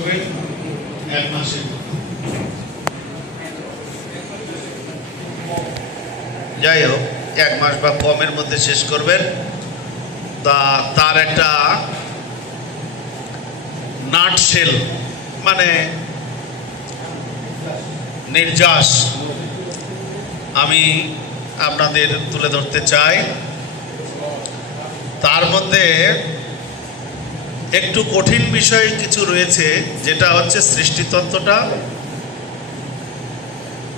করবেন 1 মাসের। যাই হোক 1 মাস বা কমের মধ্যে শেষ করবেন। তার একটা নাটশেল মানে নির্যাস আমি আপনাদের তুলে ধরতে চাই। তার মধ্যে একটু কঠিন বিষয় কিছু রয়েছে, যেটা হচ্ছে সৃষ্টিতত্ত্বটা,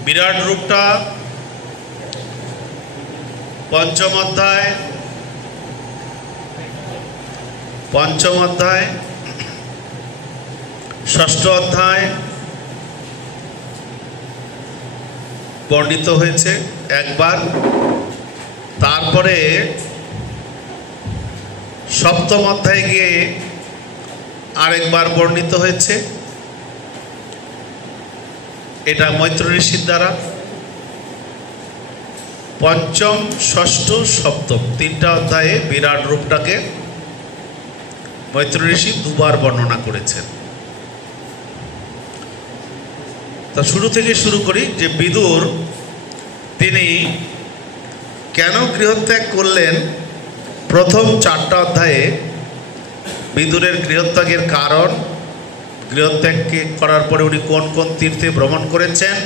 বিরাট রূপটা, পঞ্চম অধ্যায়, ষষ্ঠ অধ্যায় বর্ণিত হয়েছে একবার, তারপরে সপ্তম অধ্যায়ে গিয়ে আরেকবার বর্ণিত হয়েছে। এটা মৈত্র ঋষির দ্বারা। পঞ্চম, ষষ্ঠ, সপ্তম 3টা অধ্যায়ে বিরাট রূপটাকে মৈত্র ঋষি 2বার বর্ণনা করেছেন। তা শুরু থেকে শুরু করি যে বিদুর তিনি কেন গৃহত্যাগ করলেন। প্রথম 4টা অধ্যায়ে বিদুরের গৃহত্যাগের কারণ, গৃহত্যাগকে করার পরে উনি কোন কোন তীর্থে ভ্রমণ করেছেন,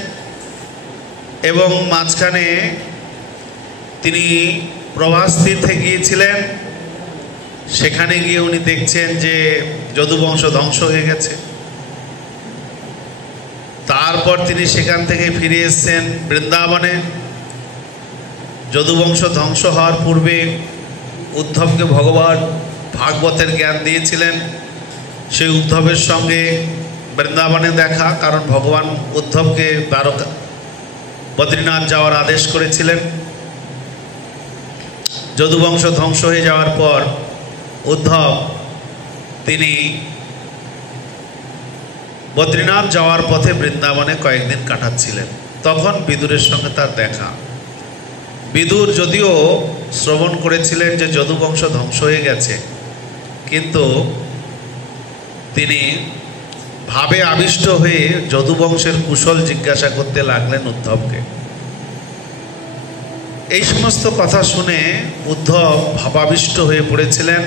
এবং মাঝখানে তিনি প্রভাস তীর্থে গিয়েছিলেন। সেখানে গিয়ে উনি দেখছেন যে যদুবংশ ধ্বংস হয়ে গেছে। তারপর তিনি সেখান থেকে ফিরে এসেছেন বৃন্দাবনে। যদুবংশ ধ্বংস হওয়ার পূর্বে উদ্ধবকে ভগবান ভাগবতের জ্ঞান দিয়েছিলেন। সেই উদ্ধবের সঙ্গে বৃন্দাবনে দেখা, কারণ ভগবান উদ্ধবকে বদ্রীনাথ যাওয়ার আদেশ করেছিলেন। যদুবংশ ধ্বংস হয়ে যাওয়ার পর উদ্ধব তিনি বদ্রীনাথ যাওয়ার পথে বৃন্দাবনে কয়েকদিন কাটাচ্ছিলেন। তখন বিদুরের সঙ্গে তার দেখা। বিদুর যদিও শ্রবণ করেছিলেন যে যদুবংশ ধ্বংস হয়ে গেছে, কিন্তু তিনি ভাবে আবিষ্ট হয়ে যদুবংশের কুশল জিজ্ঞাসা করতে লাগলেন উদ্ধবকে। এই সমস্ত কথা শুনে উদ্ধব ভাবাবিষ্ট হয়ে পড়েছিলেন।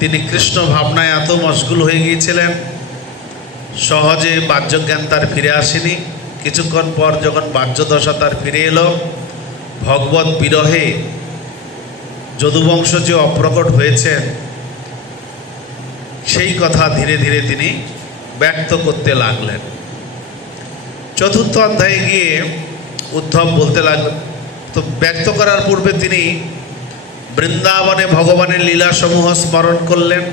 তিনি কৃষ্ণ ভাবনায় এত মশগুল হয়ে গিয়েছিলেন, সহজে বাহ্যজ্ঞান তার ফিরে আসেনি। কিছুক্ষণ পর যখন বাহ্যদশা তার ফিরে এলো, ভগবত বিরহে যদুবংশ যে অপ্রকট হয়েছেন সেই কথা ধীরে ধীরে তিনি ব্যক্ত করতে লাগলেন। 4র্থ অধ্যায়ে গিয়ে উদ্ধব বলতে লাগলেন, তো ব্যক্ত করার পূর্বে তিনি বৃন্দাবনে ভগবানের লীলাসমূহ স্মরণ করলেন,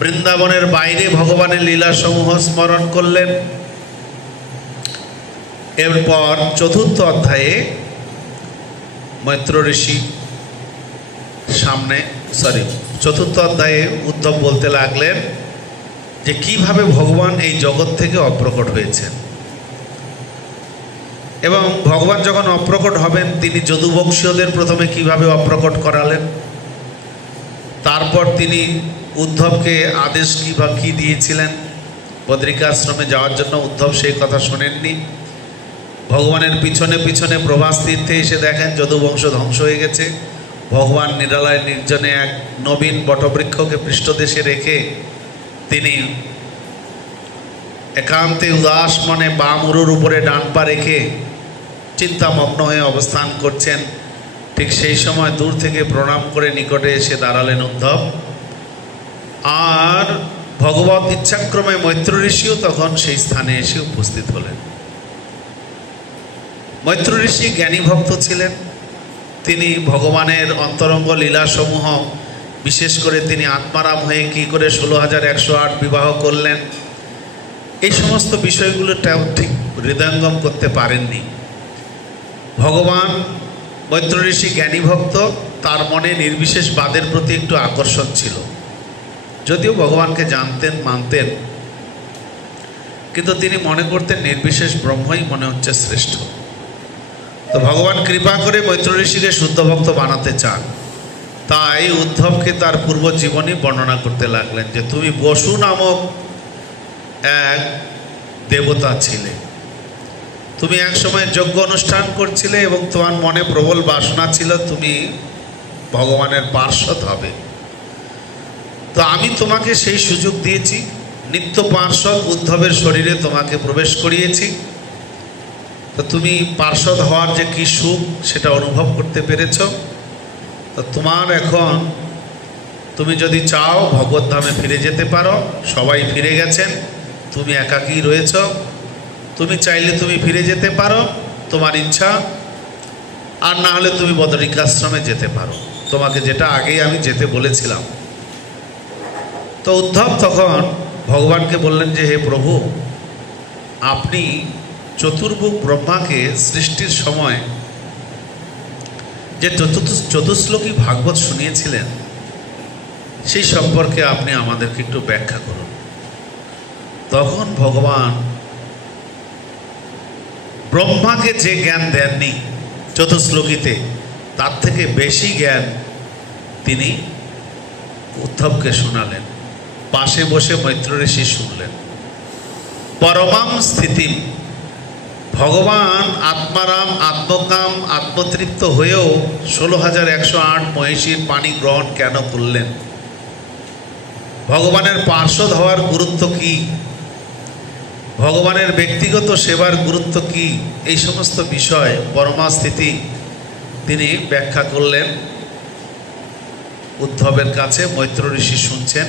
বৃন্দাবনের বাইরে ভগবানের লীলাসমূহ স্মরণ করলেন। এরপর 4র্থ অধ্যায়ে মৈত্র ঋষি সামনে 4র্থ অধ্যায়ে উদ্ধব বলতে লাগলেন যে কিভাবে ভগবান এই জগৎ থেকে অপ্রকট হয়েছেন, এবং ভগবান যখন অপ্রকট হবেন তিনি যদুবংশীয়দের প্রথমে কিভাবে অপ্রকট করালেন। তারপর তিনি উদ্ধবকে আদেশ কি দিয়েছিলেন বদ্রিকাশ্রমে যাওয়ার জন্য। উদ্ধব সেই কথা শোনেননি। ভগবানের পিছনে পিছনে প্রভাস তীর্থে এসে দেখেন যদুবংশ ধ্বংস হয়ে গেছে। ভগবান নিরালয় নির্জনে এক নবীন বটবৃক্ষকে পৃষ্ঠদেশে রেখে তিনি একান্তে উদাস মনে বাম উরুর উপরে ডান পা রেখে চিন্তামগ্ন হয়ে অবস্থান করছেন। ঠিক সেই সময় দূর থেকে প্রণাম করে নিকটে এসে দাঁড়ালেন উদ্ধব। আর ভগবত ইচ্ছাক্রমে মৈত্র ঋষিও তখন সেই স্থানে এসে উপস্থিত হলেন। মৈত্র ঋষি জ্ঞানী ভক্ত ছিলেন। তিনি ভগবানের অন্তরঙ্গ লীলাসমূহ, বিশেষ করে তিনি আত্মারাম হয়ে কী করে 16,108 বিবাহ করলেন, এই সমস্ত বিষয়গুলোটাও ঠিক হৃদয়ঙ্গম করতে পারেননি। ভগবান মৈত্র ঋষি জ্ঞানী ভক্ত, তার মনে নির্বিশেষ বাদের প্রতি একটু আকর্ষণ ছিল। যদিও ভগবানকে জানতেন, মানতেন, কিন্তু তিনি মনে করতেন নির্বিশেষ ব্রহ্মই মনে হচ্ছে শ্রেষ্ঠ। তো ভগবান কৃপা করে মৈত্র ঋষিকে শুদ্ধ ভক্ত বানাতে চান। তাই উদ্ধবকে তার পূর্ব জীবনী বর্ণনা করতে লাগলেন যে তুমি বসু নামক এক দেবতা ছিলে। তুমি এক সময় যজ্ঞ অনুষ্ঠান করছিলে এবং তোমার মনে প্রবল বাসনা ছিল তুমি ভগবানের পার্ষদ হবে। তো আমি তোমাকে সেই সুযোগ দিয়েছি, নিত্য পার্ষদ উদ্ধবের শরীরে তোমাকে প্রবেশ করিয়েছি। তো তুমি পার্ষদ হওয়ার যে কি সুখ সেটা অনুভব করতে পেরেছ। তো তোমার এখন তুমি যদি চাও ভগবত ধামে ফিরে যেতে পারো, সবাই ফিরে গেছেন, তুমি একাকী রয়েছ। তুমি চাইলে তুমি ফিরে যেতে পারো, তোমার ইচ্ছা। আর না হলে তুমি বদরিকাশ্রমে যেতে পারো, তোমাকে যেটা আগেই আমি যেতে বলেছিলাম। তো উদ্ধব তখন ভগবানকে বললেন যে হে প্রভু, আপনি চতুর্মুখ ব্রহ্মাকে সৃষ্টির সময় যে চতুশ্লোকী ভাগবত শুনিয়েছিলেন সেই সম্পর্কে আপনি আমাদেরকে একটু ব্যাখ্যা করুন। তখন ভগবান ব্রহ্মাকে যে জ্ঞান দেননি চতুশ্লোকীতে, তার থেকে বেশি জ্ঞান তিনি উদ্ধবকে শোনালেন। পাশে বসে মৈত্র ঋষি শুনলেন। পরমাম স্থিতি, ভগবান আত্মারাম আত্মকাম আত্মতৃপ্ত হয়েও 16,108 মহিষীর পানি গ্রহণ কেন করলেন? ভগবানের পার্ষদ হওয়ার গুরুত্ব কি? ভগবানের ব্যক্তিগত সেবার গুরুত্ব কি? এই সমস্ত বিষয় পরমাস্থিতি তিনি ব্যাখ্যা করলেন উদ্ধবের কাছে। মৈত্র ঋষি শুনছেন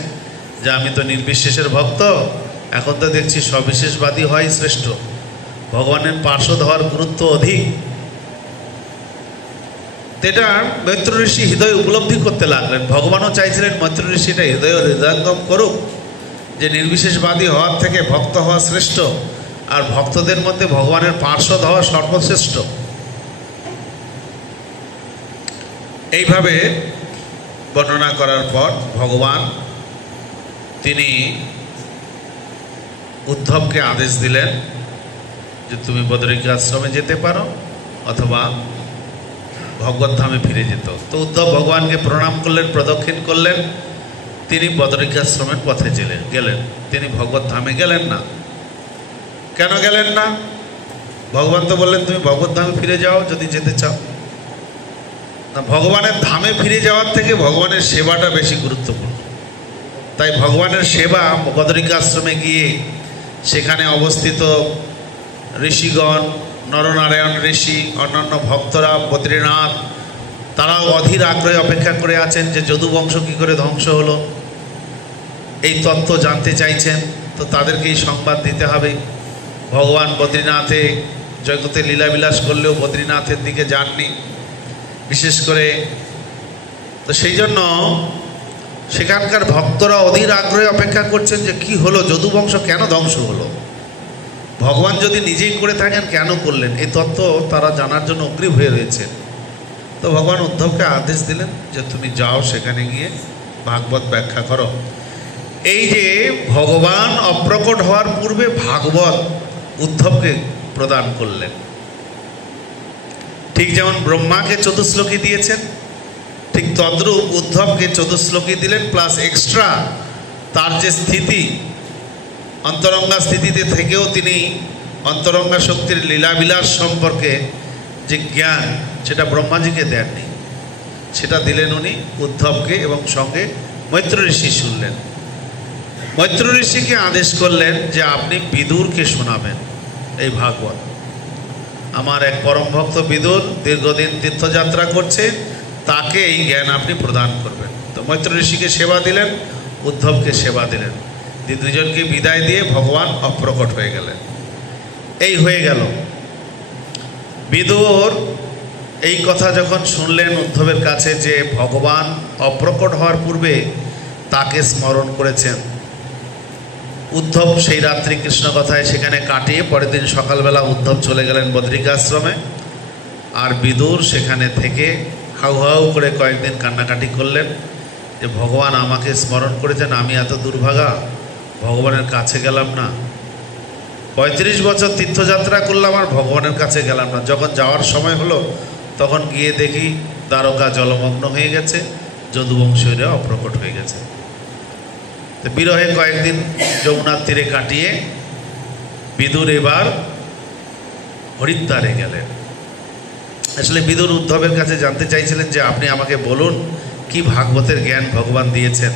যে আমি তো নির্বিশেষের ভক্ত, এখন তো দেখছি সবিশেষবাদী হয় শ্রেষ্ঠ, ভগবানের পার্ষদ হওয়ার গুরুত্ব অধিক। এটা মৈত্র ঋষি হৃদয় উপলব্ধি করতে লাগলেন। ভগবানও চাইছিলেন মৈত্র ঋষি এটা হৃদয়ঙ্গম করুক যে নির্বিশেষবাদী হওয়ার থেকে ভক্ত হওয়া শ্রেষ্ঠ, আর ভক্তদের মধ্যে ভগবানের পার্ষদ হওয়া সর্বশ্রেষ্ঠ। এইভাবে বর্ণনা করার পর ভগবান তিনি উদ্ধবকে আদেশ দিলেন যে তুমি বদরিকাশ্রমে যেতে পারো অথবা ভগবত ধামে ফিরে যেত। তো উদ্ধব ভগবানকে প্রণাম করলেন, প্রদক্ষিণ করলেন, তিনি বদরিকাশ্রমের পথে গেলেন। তিনি ভগবত ধামে গেলেন না। কেন গেলেন না? ভগবান তো বললেন তুমি ভগবত ধামে ফিরে যাও যদি যেতে চাও। না, ভগবানের ধামে ফিরে যাওয়ার থেকে ভগবানের সেবাটা বেশি গুরুত্বপূর্ণ। তাই ভগবানের সেবা বদরিকাশ্রমে গিয়ে সেখানে অবস্থিত ঋষিগণ, নরনারায়ণ ঋষি, অন্যান্য ভক্তরা, বদ্রীনাথ, তারাও অধীর আগ্রহে অপেক্ষা করে আছেন যে যদুবংশ কী করে ধ্বংস হলো, এই তত্ত্ব জানতে চাইছেন। তো তাদেরকে এই সংবাদ দিতে হবে। ভগবান বদ্রীনাথে জগতে লীলাবিলাস করলেও বদ্রীনাথের দিকে যাননি বিশেষ করে। তো সেই জন্য সেখানকার ভক্তরা অধীর আগ্রহে অপেক্ষা করছেন যে কি হলো, যদুবংশ কেন ধ্বংস হলো, ভগবান যদি নিজেই করে থাকেন কেন করলেন, এই তত্ত্ব তারা জানার জন্য অগ্রীব হয়ে রয়েছেন। তো ভগবান উদ্ধবকে আদেশ দিলেন যে তুমি যাও, সেখানে গিয়ে ভাগবত ব্যাখ্যা করো। এই যে ভগবান অপ্রকট হওয়ার পূর্বে ভাগবত উদ্ধবকে প্রদান করলেন। ঠিক যেমন ব্রহ্মাকে চতুশ্লোকী দিয়েছেন, ঠিক তদ্রূপ উদ্ধবকে চতুশ্লোকী দিলেন, প্লাস এক্সট্রা তার যে স্থিতি, অন্তরঙ্গা স্থিতিতে থেকেও তিনি অন্তরঙ্গা শক্তির লীলাবিলাস সম্পর্কে যে জ্ঞান সেটা ব্রহ্মাজিকে দেননি, সেটা দিলেন উনি উদ্ধবকে, এবং সঙ্গে মৈত্র ঋষি শুনলেন। মৈত্র ঋষিকে আদেশ করলেন যে আপনি বিদুরকে শোনাবেন এই ভাগবত। আমার এক পরম ভক্ত বিদুর দীর্ঘদিন তীর্থযাত্রা করছে, তাকে এই জ্ঞান আপনি প্রদান করবেন। তো মৈত্র ঋষিকে সেবা দিলেন, উদ্ধবকে সেবা দিলেন, দুজনকে বিদায় দিয়ে ভগবান অপ্রকট হয়ে গেলেন। এই হয়ে গেল। বিদুর এই কথা যখন শুনলেন উদ্ধবের কাছে যে ভগবান অপ্রকট হওয়ার পূর্বে তাকে স্মরণ করেছেন, উদ্ধব সেই রাত্রি কৃষ্ণ কথায় সেখানে কাটিয়ে পরের দিন সকালবেলা উদ্ধব চলে গেলেন বদ্রিকাশ্রমে। আর বিদুর সেখানে থেকে হাউ হাউ করে কয়েকদিন কান্নাকাটি করলেন যে ভগবান আমাকে স্মরণ করেছেন, আমি এত দুর্ভাগা, ভগবানের কাছে গেলাম না। 35 বছর তীর্থযাত্রা করলাম আর ভগবানের কাছে গেলাম না। যখন যাওয়ার সময় হলো তখন গিয়ে দেখি দ্বারকা জলমগ্ন হয়ে গেছে, যদুবংশীয়রা অপ্রকট হয়ে গেছে। তো বিরহে কয়েকদিন যমুনার তীরে কাটিয়ে বিদুর এবার হরিদ্বারে গেলেন। আসলে বিদুর উদ্ধবের কাছে জানতে চাইছিলেন যে আপনি আমাকে বলুন কি ভাগবতের জ্ঞান ভগবান দিয়েছেন।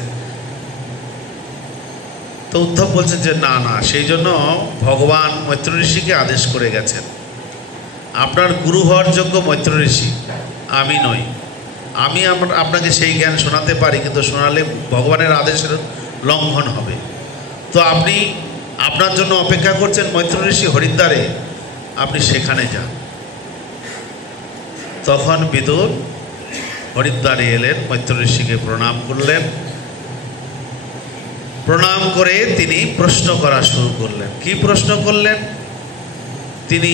তো উদ্ধব বলছেন যে না না, সেই জন্য ভগবান মৈত্র ঋষিকে আদেশ করে গেছেন। আপনার গুরু হওয়ার যোগ্য মৈত্র ঋষি, আমি নই। আমি আপনাকে সেই জ্ঞান শোনাতে পারি, কিন্তু শোনালে ভগবানের আদেশের লঙ্ঘন হবে। তো আপনি আপনার জন্য অপেক্ষা করছেন মৈত্র ঋষি হরিদ্বারে, আপনি সেখানে যান। তখন বিদুর হরিদ্বারে এলেন, মৈত্র ঋষিকে প্রণাম করলেন। প্রণাম করে তিনি প্রশ্ন করা শুরু করলেন। কি প্রশ্ন করলেন? তিনি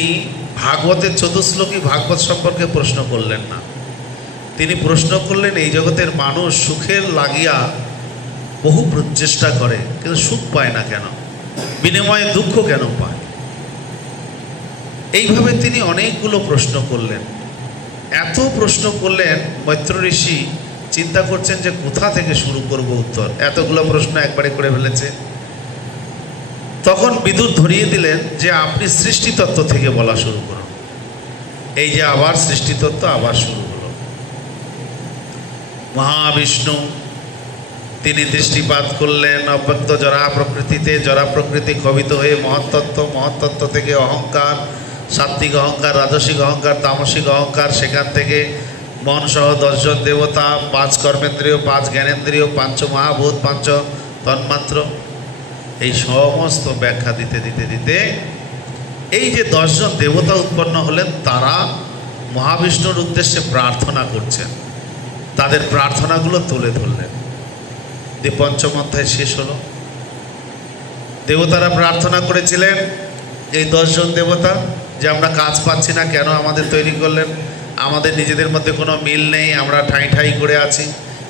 ভাগবতের চতুশ্লোকী ভাগবত সম্পর্কে প্রশ্ন করলেন না। তিনি প্রশ্ন করলেন এই জগতের মানুষ সুখের লাগিয়া বহু প্রচেষ্টা করে, কিন্তু সুখ পায় না কেন, বিনিময়ে দুঃখ কেন পায়। এইভাবে তিনি অনেকগুলো প্রশ্ন করলেন। এত প্রশ্ন করলেন, মৈত্র ঋষি চিন্তা করছেন যে কোথা থেকে শুরু করব উত্তর, এতগুলো প্রশ্ন একবারে করে ফেলেছে। তখন বিদুর ধরিয়ে দিলেন যে আপনি সৃষ্টিতত্ত্ব থেকে বলা শুরু করুন। এই যে আবার সৃষ্টিতত্ত্ব আবার শুরু হলো। মহাবিষ্ণু তিনি দৃষ্টিপাত করলেন অব্যক্ত জরা প্রকৃতিতে, জরা প্রকৃতি ক্ষোভিত হয়ে মহত্তত্ত্ব, মহত্তত্ত্ব থেকে অহংকার, সাত্ত্বিক অহংকার, রাজসিক অহংকার, তামসিক অহংকার, সেখান থেকে মন সহ 10 জন দেবতা, 5 কর্মেন্দ্রিয়, 5 জ্ঞানেন্দ্রিয়, 5 মহাভূত, 5 তন্মাত্র, এই সমস্ত ব্যাখ্যা দিতে দিতে দিতে এই যে 10 জন দেবতা উৎপন্ন হলেন, তারা মহাবিষ্ণুর উদ্দেশ্যে প্রার্থনা করছেন, তাদের প্রার্থনাগুলো তুলে ধরলেন। যে পঞ্চম অধ্যায় শেষ হলো। দেবতারা প্রার্থনা করেছিলেন, এই 10 জন দেবতা, যে আমরা কাজ পাচ্ছি না, কেন আমাদের তৈরি করলেন, আমাদের নিজেদের মধ্যে কোনো মিল নেই, আমরা ঠাঁই ঠাঁই করে আছি,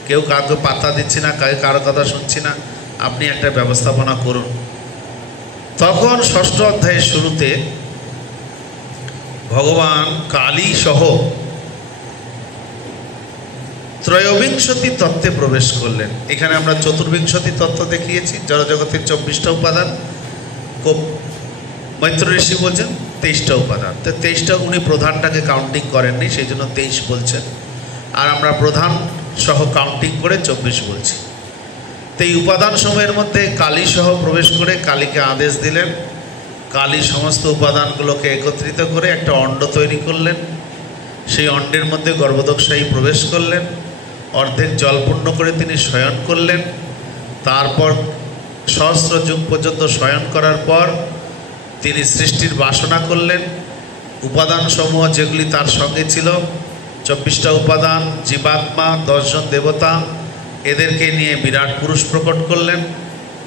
কেউ কাউকে পাত্তা দিচ্ছি না, কারো কথা শুনছি না, আপনি একটা ব্যবস্থাপনা করুন। তখন ষষ্ঠ অধ্যায়ের শুরুতে ভগবান কালী সহ ত্রয়োবিংশতি তত্ত্বে প্রবেশ করলেন। এখানে আমরা চতুর্বিংশতি তত্ত্ব দেখিয়েছি, জড়জগতের 24টা উপাদান। মৈত্র ঋষি বলছেন 23টা উপাদান। তো 23টা উনি প্রধানটাকে কাউন্টিং করেননি, সেই জন্য 23 বলছেন, আর আমরা প্রধান সহ কাউন্টিং করে 24 বলছি। তো এই উপাদান সমূহের মধ্যে কালী সহ প্রবেশ করে কালীকে আদেশ দিলেন। কালী সমস্ত উপাদানগুলোকে একত্রিত করে একটা অণ্ড তৈরি করলেন। সেই অণ্ডের মধ্যে গর্ভদক্ষায়ী প্রবেশ করলেন, অর্ধেক জলপূর্ণ করে তিনি শয়ন করলেন। তারপর সহস্র যুগ পর্যন্ত শয়ন করার পর তিনি সৃষ্টির বাসনা করলেন। উপাদানসমূহ যেগুলি তার সঙ্গে ছিল, 24টা উপাদান, জীবাত্মা, 10 জন দেবতা, এদেরকে নিয়ে বিরাট পুরুষ প্রকট করলেন।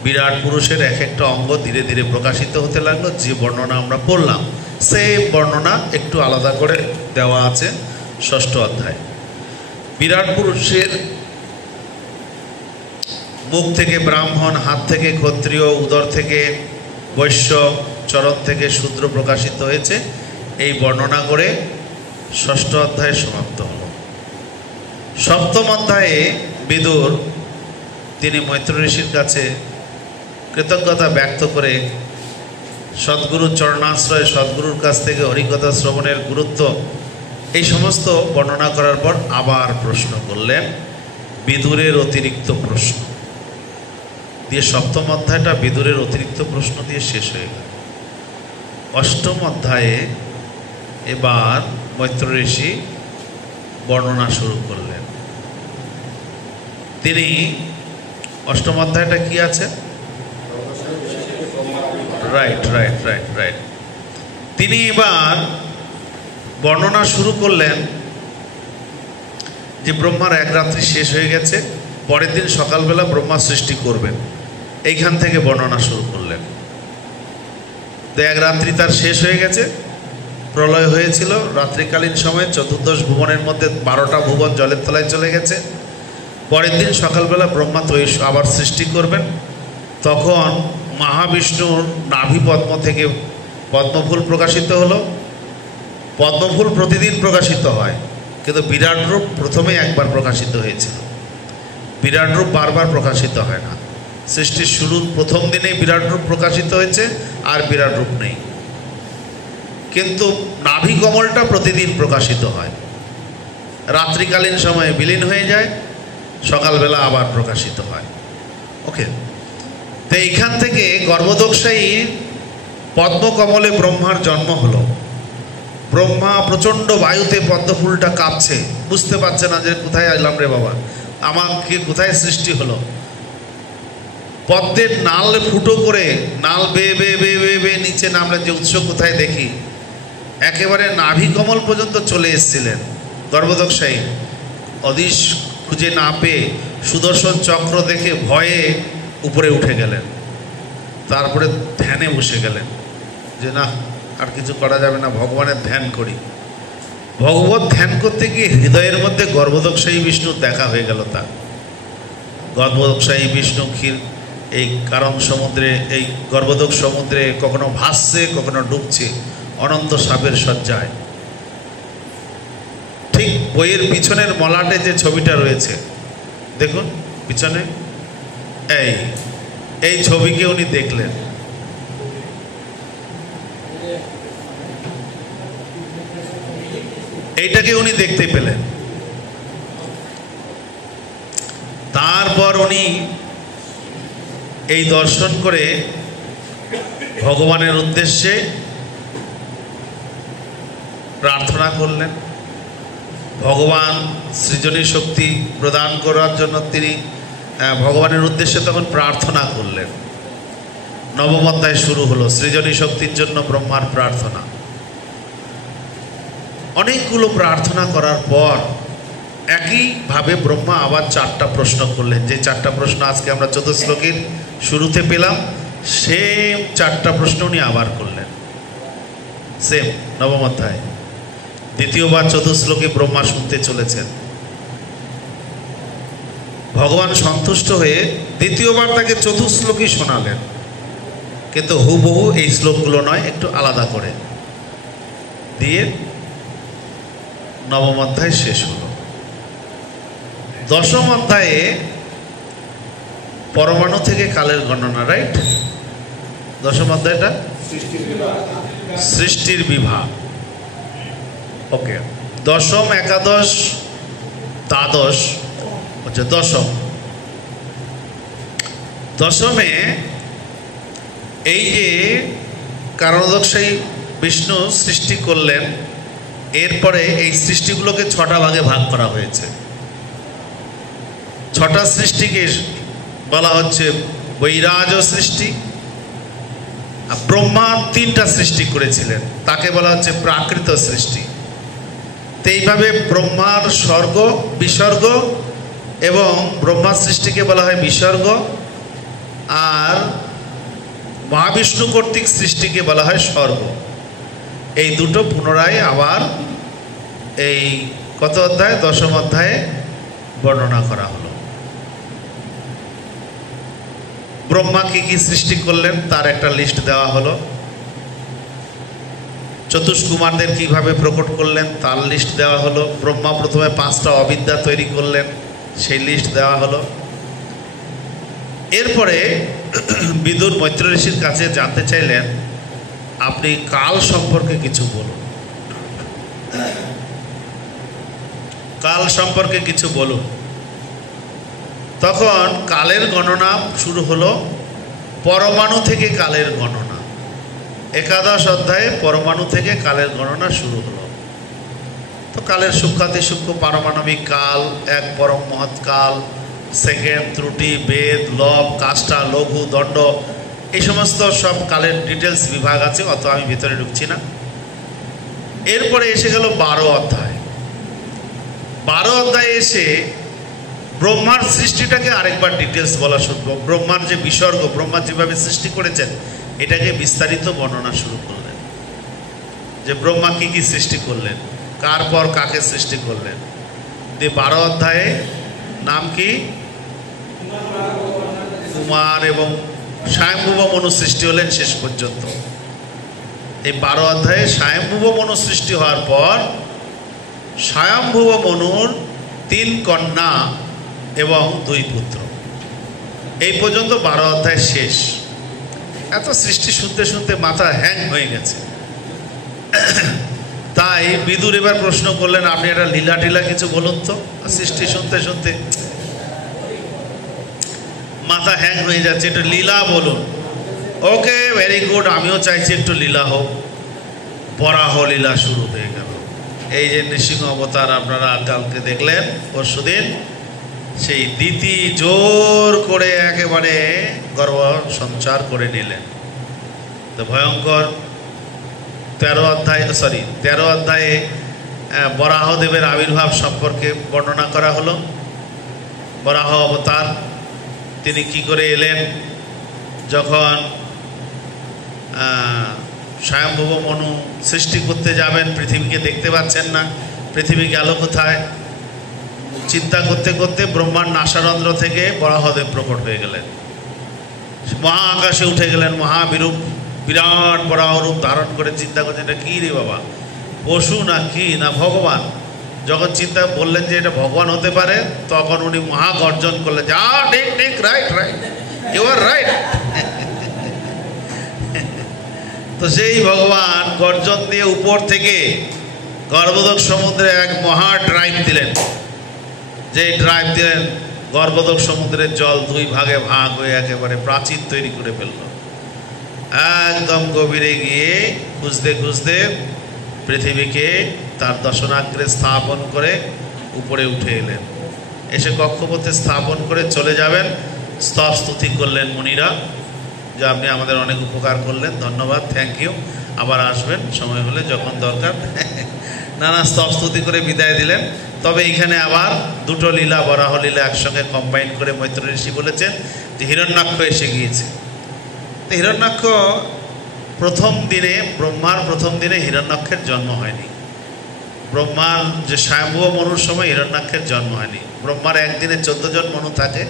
বিরাট পুরুষের এক একটা অঙ্গ ধীরে ধীরে প্রকাশিত হতে লাগলো। যে বর্ণনা আমরা পড়লাম, সেই বর্ণনা একটু আলাদা করে দেওয়া আছে ষষ্ঠ অধ্যায়। বিরাট পুরুষের মুখ থেকে ব্রাহ্মণ, হাত থেকে ক্ষত্রিয়, উদর থেকে বৈশ্য, চরণ থেকে শূদ্র প্রকাশিত হয়েছে। এই বর্ণনা করে ষষ্ঠ অধ্যায় সমাপ্ত হল। সপ্তম অধ্যায়ে বিদুর তিনি মৈত্র ঋষির কাছে কৃতজ্ঞতা ব্যক্ত করে সদ্গুরুর চরণাশ্রয়, সদ্গুরুর কাছ থেকে হরিকথা শ্রবণের গুরুত্ব, এই সমস্ত বর্ণনা করার পর আবার প্রশ্ন করলেন, বিদুরের অতিরিক্ত প্রশ্ন দিয়ে সপ্তম অধ্যায়টা বিদুরের অতিরিক্ত প্রশ্ন দিয়ে শেষ হয়ে গেল। অষ্টম অধ্যায়ে এবার মৈত্র ঋষি বর্ণনা শুরু করলেন। তিনি অষ্টম অধ্যায়টা কি আছে? রাইট রাইট রাইট রাইট তিনি এবার বর্ণনা শুরু করলেন যে ব্রহ্মার এক রাত্রি শেষ হয়ে গেছে, পরের দিন সকালবেলা ব্রহ্মা সৃষ্টি করবেন। এইখান থেকে বর্ণনা শুরু করলেন। তো এক রাত্রি তার শেষ হয়ে গেছে, প্রলয় হয়েছিল রাত্রিকালীন সময়, চতুর্দশ ভুবনের মধ্যে 12টা ভুবন জলের তলায় চলে গেছে। পরের দিন সকালবেলা ব্রহ্মা তো আবার সৃষ্টি করবেন। তখন মহাবিষ্ণুর নাভি পদ্ম থেকে পদ্মফুল প্রকাশিত হলো। পদ্মফুল প্রতিদিন প্রকাশিত হয়, কিন্তু বিরাট রূপ প্রথমেই একবার প্রকাশিত হয়েছিল। বিরাট রূপ বারবার প্রকাশিত হয় না। সৃষ্টির শুরুর প্রথম দিনেই বিরাট রূপ প্রকাশিত হয়েছে, আর বিরাট রূপ নেই। কিন্তু নাভি কমলটা প্রতিদিন প্রকাশিত হয়, রাত্রিকালীন সময়ে বিলীন হয়ে যায়, সকালবেলা আবার প্রকাশিত হয়। ওকে, তো এইখান থেকে গর্ভদোক্ষায়ী পদ্মকমলে ব্রহ্মার জন্ম হলো। ব্রহ্মা প্রচণ্ড বায়ুতে পদ্মফুলটা কাঁপছে, বুঝতে পারছে না যে কোথায় এলাম রে বাবা, আমাকে কোথায় সৃষ্টি হলো। পদ্মের নাল ফুটো করে নাল বেয়ে বেয়ে বেয়ে বেয়ে বেয়ে নিচে নামলে যে উৎস কোথায় দেখি, একেবারে নাভি কমল পর্যন্ত চলে এসেছিলেন গর্ভদোক্ষায়ী। অদিশ খুঁজে না পেয়ে সুদর্শন চক্র দেখে ভয়ে উপরে উঠে গেলেন, তারপরে ধ্যানে বসে গেলেন যে না আর কিছু করা যাবে না, ভগবানের ধ্যান করি। ভগবত ধ্যান করতে গিয়ে হৃদয়ের মধ্যে গর্ভদোক্ষায়ী বিষ্ণুর দেখা হয়ে গেল। তার গর্ভদোক্ষায়ী বিষ্ণু ক্ষীর এই কারণ সমুদ্রে, এই গর্ভদোষ সমুদ্রে কখনো ভাসছে কখনো ডুবছে অনন্ত সাপের সজ্জায়। ঠিক বইয়ের পিছনের মলাটে যে ছবিটা রয়েছে দেখুন পিছনে, এই ছবিকে উনি দেখলেন। এইটাকে উনি দেখতে পেলেন। তারপর উনি এই দর্শন করে ভগবানের উদ্দেশ্যে প্রার্থনা করলেন। ভগবান সৃজনী শক্তি প্রদান করার জন্য তিনি ভগবানের উদ্দেশ্যে তখন প্রার্থনা করলেন। নবম অধ্যায় শুরু হলো সৃজনী শক্তির জন্য ব্রহ্মার প্রার্থনা। অনেকগুলো প্রার্থনা করার পর একইভাবে ব্রহ্মা আবার 4টা প্রশ্ন করলেন। যে 4টা প্রশ্ন আজকে আমরা 14 শ্লোকের শুরুতে পেলাম, সেম 4টা প্রশ্ন উনি আবার করলেন, সেম নবম অধ্যায়। দ্বিতীয়বার 14 শ্লোকে ব্রহ্মা শুনতে চলেছেন। ভগবান সন্তুষ্ট হয়ে দ্বিতীয়বার তাকে 4 শ্লোকই শোনালেন, কিন্তু হুবহু এই শ্লোকগুলো নয়, একটু আলাদা করে দিয়ে নবম অধ্যায় শেষ হলো। দশম অধ্যায়ে পরমাণু থেকে কালের গণনা, রাইট? দশম অধ্যায়টা সৃষ্টির বিভাগ। ওকে, দশম, একাদশ, দ্বাদশ হচ্ছে দশম। দশমে এই যে কারণদোক্ষায়ী বিষ্ণু সৃষ্টি করলেন, এরপরে এই সৃষ্টিগুলোকে 6টা ভাগে ভাগ করা হয়েছে। 6টা সৃষ্টিকে বলা হচ্ছে বৈরাজ সৃষ্টি। ব্রহ্মা 3টা সৃষ্টি করেছিলেন, তাকে বলা হচ্ছে প্রাকৃত সৃষ্টি। তো এইভাবে ব্রহ্মার স্বর্গ, বিসর্গ এবং ব্রহ্মা সৃষ্টিকে বলা হয় বিসর্গ, আর মহাবিষ্ণু কর্তৃক সৃষ্টিকে বলা হয় স্বর্গ। এই দুটো পুনরায় আবার এই কত অধ্যায়, দশম অধ্যায়ে বর্ণনা করা হলো। ব্রহ্মা কি কি সৃষ্টি করলেন তার একটা লিস্ট দেওয়া হলো। চতুষ্কুমারদের কিভাবে প্রকট করলেন তার লিস্ট দেওয়া হলো। ব্রহ্মা প্রথমে 5টা অবিদ্যা তৈরি করলেন, সেই লিস্ট দেওয়া হলো। এরপরে বিদুর মৈত্র ঋষির কাছে জানতে চাইলেন, আপনি কাল সম্পর্কে কিছু বলুন, কাল সম্পর্কে কিছু বলুন। তখন কালের গণনা শুরু হলো, পরমাণু থেকে কালের গণনা। একাদশ অধ্যায়ে পরমাণু থেকে কালের গণনা শুরু হলো। তো কালের সূক্ষ্মাতি সূক্ষ্ম পারমাণবিক কাল, এক পরম মহৎ কাল, সেকেন্ড, ত্রুটি, বেদ, লব, কাষ্টা, লঘু, দণ্ড, এই সমস্ত সব কালের ডিটেলস বিভাগ আছে, অত আমি ভিতরে ঢুকছি না। এরপরে এসে গেল 12 অধ্যায়। 12 অধ্যায়ে এসে ব্রহ্মার সৃষ্টিটাকে আরেকবার ডিটেলস বলা শুরু। ব্রহ্মার যে বিসর্গ, ব্রহ্মা যেভাবে সৃষ্টি করেছেন এটাকে বিস্তারিত বর্ণনা শুরু করলেন, যে ব্রহ্মা কি কি সৃষ্টি করলেন, কার পর কাকে সৃষ্টি করলেন। দিয়ে 12 অধ্যায়ে নাম কি, কুমার এবং স্বয়ম্ভুব মনু সৃষ্টি হলেন শেষ পর্যন্ত। এই 12 অধ্যায়ে স্বয়ম্ভুব মনু সৃষ্টি হওয়ার পর স্বয়ম্ভুব মনুর 3 কন্যা এবং 2 পুত্র। এই পর্যন্ত 12 অধ্যায় শেষ। এত সৃষ্টি শুনতে শুনতে মাথা হ্যাং হয়ে গেছে। তাই বিদুর এবার প্রশ্ন করলেন, আপনি একটা লীলা টিলা কিছু বলুন তো। সৃষ্টি শুনতে শুনতে মাথা হ্যাং হয়ে যাচ্ছে, একটু লীলা বলুন। ওকে, ভেরি গুড, আমিও চাইছি একটু লীলা হোক। বরাহ লীলা শুরু হয়ে গেল। এই যে নৃসিংহ অবতার আপনারা কালকে দেখলেন, পরশুদিন, সেই দিতি জোর করে একেবারে গর্ভ সঞ্চার করে নিলেন। তো ভয়ঙ্কর 13 অধ্যায়ে বরাহদেবের আবির্ভাব সম্পর্কে বর্ণনা করা হলো। বরাহ অবতার তিনি কি করে এলেন, যখন স্বয়ম্ভুব মনু সৃষ্টি করতে যাবেন, পৃথিবীকে দেখতে পাচ্ছেন না, পৃথিবী গেল কোথায়, চিন্তা করতে করতে ব্রহ্মার নাসারন্ধ্র থেকে বরাহদেব প্রকট হয়ে গেলেন, মহা আকাশে উঠে গেলেন, মহাবিরূপ বিরাট বরাহ রূপ ধারণ করে। চিন্তা করছেন এটা কী রে বাবা, পশু না কি না ভগবান। যখন চিন্তা বললেন যে এটা ভগবান হতে পারে, তখন উনি মহা গর্জন করলেন, যা ঠিক ঠিক, right right, you are right. তো সেই ভগবান গর্জন দিয়ে উপর থেকে গর্ভোদক সমুদ্রে এক মহা ড্রাইভ দিলেন। যে ড্রাইভ দিলেন, গর্ভোদক সমুদ্রের জল 2 ভাগে ভাগ হয়ে একেবারে প্রাচীর তৈরি করে ফেলল। একদম গভীরে গিয়ে খুঁজতে খুঁজতে পৃথিবীকে তার দশনাগ্রে স্থাপন করে উপরে উঠে এলেন। এসে কক্ষপথে স্থাপন করে চলে যাবেন। স্তব স্তুতি করলেন মুনিরা যে আপনি আমাদের অনেক উপকার করলেন, ধন্যবাদ, থ্যাংক ইউ, আবার আসবেন সময় হলে যখন দরকার। নানা স্তব স্তুতি করে বিদায় দিলেন। তবে এখানে আবার 2টো লীলা, বরাহ লীলা একসঙ্গে কম্বাইন করে মৈত্রেয় ঋষি বলেছেন যে হিরণ্যাক্ষ এসে গিয়েছে। তো হিরণ্যাক্ষ ব্রহ্মার প্রথম দিনে হিরণ্যাক্ষের জন্ম হয়নি। ব্রহ্মার যে স্বয়ম্ভুব মনুর সময় হিরণ্যাক্ষের জন্ম হয়নি। ব্রহ্মার একদিনে 14 জন মনু থাকে।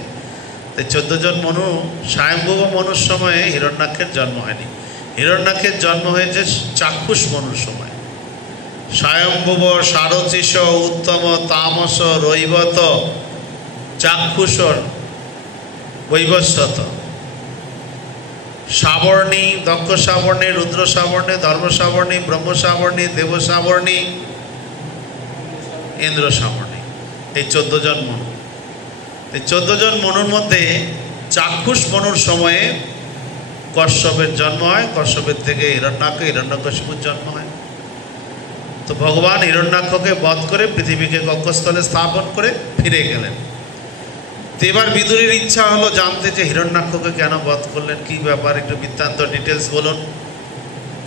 তাই 14 জন মনু, স্বয়ম্ভুব মনুর সময়ে হিরণ্যাক্ষের জন্ম হয়নি। হিরণ্যাক্ষের জন্ম হয়েছে চাক্ষুষ মনুর সময়। স্বয়ম্ভুব সারচিষ উত্তম তামস রৈবত চাক্ষুষ বৈবস্বত সাবর্ণী, দক্ষ সাবর্ণী, রুদ্র সাবর্ণী, ধর্ম সাবর্ণী, ব্রহ্ম সাবর্ণী, দেব সাবর্ণী, ইন্দ্র সাবর্ণী, এই 14 জন মনু। এই 14 জন মনুর মধ্যে চাক্ষুষ মনুর সময়ে কশ্যপের জন্ম হয়। কশ্যপের থেকে হিরণ্যাক্ষ, হিরণ্যকশিপুর জন্ম হয়। তো ভগবান হিরণ্যাক্ষকে বধ করে পৃথিবীকে কক্ষস্থলে স্থাপন করে ফিরে গেলেন। তো এবার বিদুরের ইচ্ছা হলো জানতে যে হিরণ্যাক্ষকে কেন বধ করলেন, কি ব্যাপার, একটু বৃত্তান্ত ডিটেলস বলুন।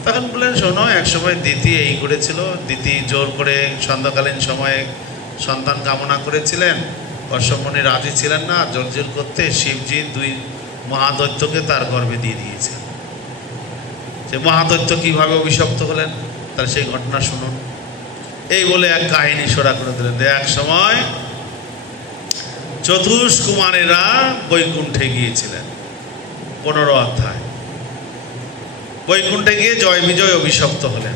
তখন বললেন, শোনো, একসময় দিতি এই করেছিল। দিতি জোর করে সন্ধ্যাকালীন সময়ে সন্তান কামনা করেছিলেন। কশ্যপমুনি রাজি ছিলেন না, জোর জোর করতে শিবজি 2 মহাদৈত্যকে তার গর্ভে দিয়ে দিয়েছেন। সে মহাদৈত্য কীভাবে অভিশপ্ত হলেন তার সেই ঘটনা শুনুন। এই বলে এক কাহিনী সোরা করে দিলেন। এক সময় চতুষ কুমারেরা বৈকুণ্ঠে গিয়েছিলেন। 15 অধ্যায়। বৈকুণ্ঠে গিয়ে জয় বিজয় অভিশপ্ত হলেন।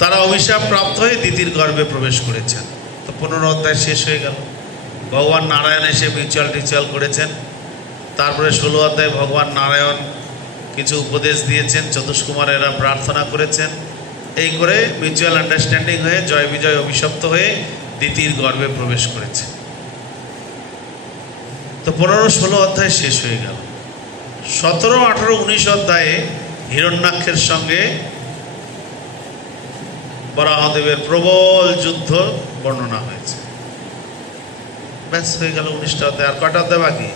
তারা অভিশাপ প্রাপ্ত হয়ে দিতির গর্ভে প্রবেশ করেছেন। তো 15 অধ্যায় শেষ হয়ে গেল। ভগবান নারায়ণ এসে রিচুয়াল করেছেন। তারপরে 16 অধ্যায়ে ভগবান নারায়ণ কিছু উপদেশ দিয়েছেন, চতুষ্কুমারেরা প্রার্থনা করেছেন। এই করে মিউচুয়াল আন্ডারস্ট্যান্ডিং হয়ে জয় বিজয় অভিশপ্ত হয়ে দিতির গর্ভে প্রবেশ করেছে। তো 15-16 অধ্যায় শেষ হয়ে গেল। 17, 18, 19 অধ্যায়ে হিরণ্যাক্ষের সঙ্গে বরাহদেবের প্রবল যুদ্ধ বর্ণনা হয়েছে। ব্যাস হয়ে গেল 19টা অধ্যায়। আর কটা অধ্যায় বাকি?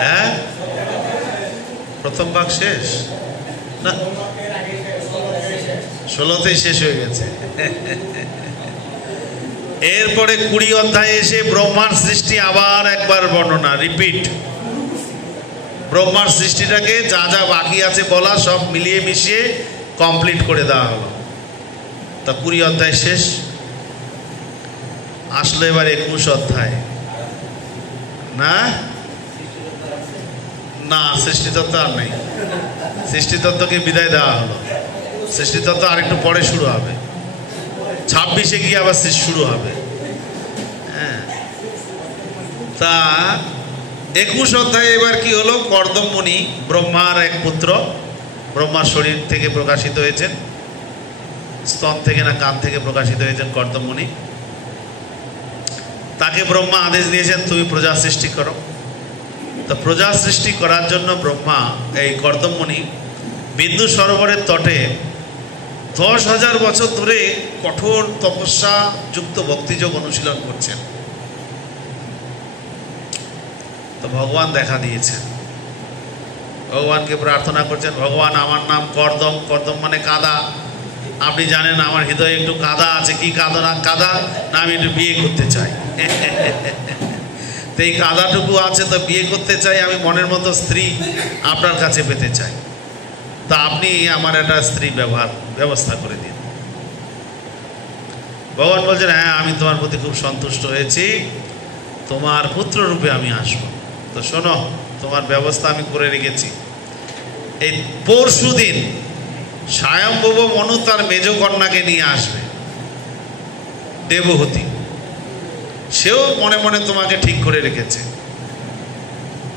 হ্যাঁ, প্রথম ভাগ শেষ না, 16তেই শেষ হয়ে গেছে। এরপরে 20 অধ্যায়ে এসে ব্রহ্মার সৃষ্টি আবার একবার বর্ণনা, রিপিট। ব্রহ্মার সৃষ্টিটাকে যা যা বাকি আছে বলা সব মিলিয়ে মিশিয়ে কমপ্লিট করে দেওয়া হলো। তা 20 অধ্যায় শেষ। আসলো এবার 21 অধ্যায়। না না, সৃষ্টিতত্ত্ব আর নেই। সৃষ্টিতত্ত্বকে বিদায় দেওয়া হলো। সৃষ্টিতত্ত্ব আরেকটু পরে শুরু হবে। 26-এ গিয়ে আবার শুরু হবে। হ্যাঁ, তা 21 অধ্যায়ে এবার কি হলো, কর্দম মুনি ব্রহ্মার এক পুত্র, ব্রহ্মার শরীর থেকে প্রকাশিত হয়েছেন, স্তন থেকে না কান থেকে প্রকাশিত হয়েছেন কর্দম মুনি। তাকে ব্রহ্মা আদেশ দিয়েছেন তুমি প্রজা সৃষ্টি করো। তো প্রজা সৃষ্টি করার জন্য ব্রহ্মা এই কর্দম মুনি বিন্দু সরোবরের তটে 10,000 বছর ধরে কঠোর তপস্যা যুক্ত ভক্তিযোগ অনুশীলন করছেন। তো ভগবান দেখা দিয়েছেন, ভগবানকে প্রার্থনা করছেন, ভগবান আমার নাম কর্দম, কর্দম মানে কাদা, আপনি জানেন আমার হৃদয়ে একটু কাদা আছে, কি কাদা না কাদা না আমি একটু বিয়ে করতে চাই। তো এই কাদাটুকু আছে, তো বিয়ে করতে চাই, আমি মনের মতো স্ত্রী আপনার কাছে পেতে চাই, তা আপনি আমার একটা স্ত্রী ব্যবস্থা করে দিন। ভগবান বলছেন হ্যাঁ আমি তোমার প্রতি খুব সন্তুষ্ট হয়েছি, তোমার পুত্র রূপে আমি আসবো। তো শোনো, তোমার ব্যবস্থা আমি করে রেখেছি। এই পরশু দিন স্বয়ম্ভব মনু তার মেজ কন্যাকে নিয়ে আসবে, দেবহূতি, সেও মনে মনে তোমাকে ঠিক করে রেখেছে,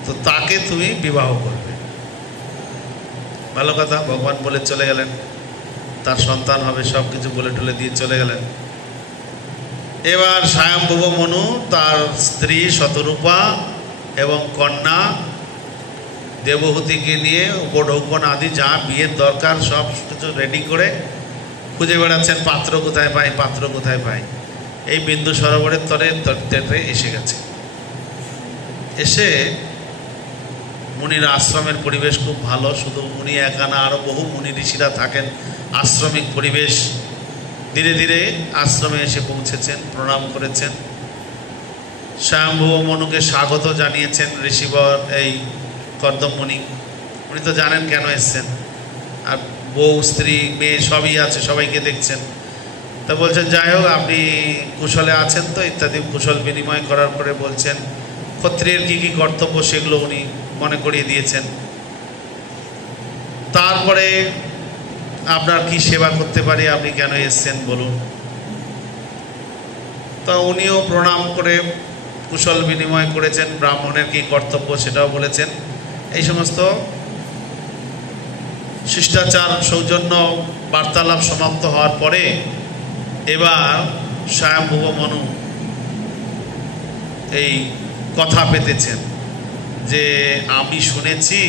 তো তাকে তুমি বিবাহ করবে। ভালো কথা, ভগবান বলে চলে গেলেন, তার সন্তান হবে, সব কিছু বলে টলে দিয়ে চলে গেলেন। এবার স্বয়ম্ভব মনু তার স্ত্রী শতরূপা এবং কন্যা দেবহূতিকে নিয়ে উপঢৌকন আদি যা বিয়ের দরকার সব কিছু রেডি করে খুঁজে বেড়াচ্ছেন, পাত্র কোথায় পাই, পাত্র কোথায় পাই। এই বিন্দু সরোবরের তরে এসে গেছে। এসে মুনির আশ্রমের পরিবেশ খুব ভালো, শুধু মুনি একা না, আরও বহু মুনি ঋষিরা থাকেন, আশ্রমিক পরিবেশ। ধীরে ধীরে আশ্রমে এসে পৌঁছেছেন, প্রণাম করেছেন, স্বয়ম্ভব মনুকে স্বাগত জানিয়েছেন ঋষিবর এই কর্দম মুনি। উনি তো জানেন কেন এসছেন, আর বউ স্ত্রী মেয়ে সবই আছে, সবাইকে দেখছেন। তা বলছেন যাই হোক আপনি কুশলে আছেন তো ইত্যাদি কুশল বিনিময় করার পরে বলছেন ক্ষত্রিয়ের কী কী কর্তব্য সেগুলো উনি মনে করিয়ে দিয়েছেন। তারপরে আপনার কি সেবা করতে পারি, আপনি কেন এসছেন বলুন। তা উনিও প্রণাম করে কুশল বিনিময় করেছেন, ব্রাহ্মণের কি কর্তব্য সেটাও বলেছেন। এই সমস্ত শিষ্টাচার সৌজন্য বার্তালাপ সমাপ্ত হওয়ার পরে এবার স্বয়ম্ভব মনু এই কথা পেতেছেন যে আমি শুনেছি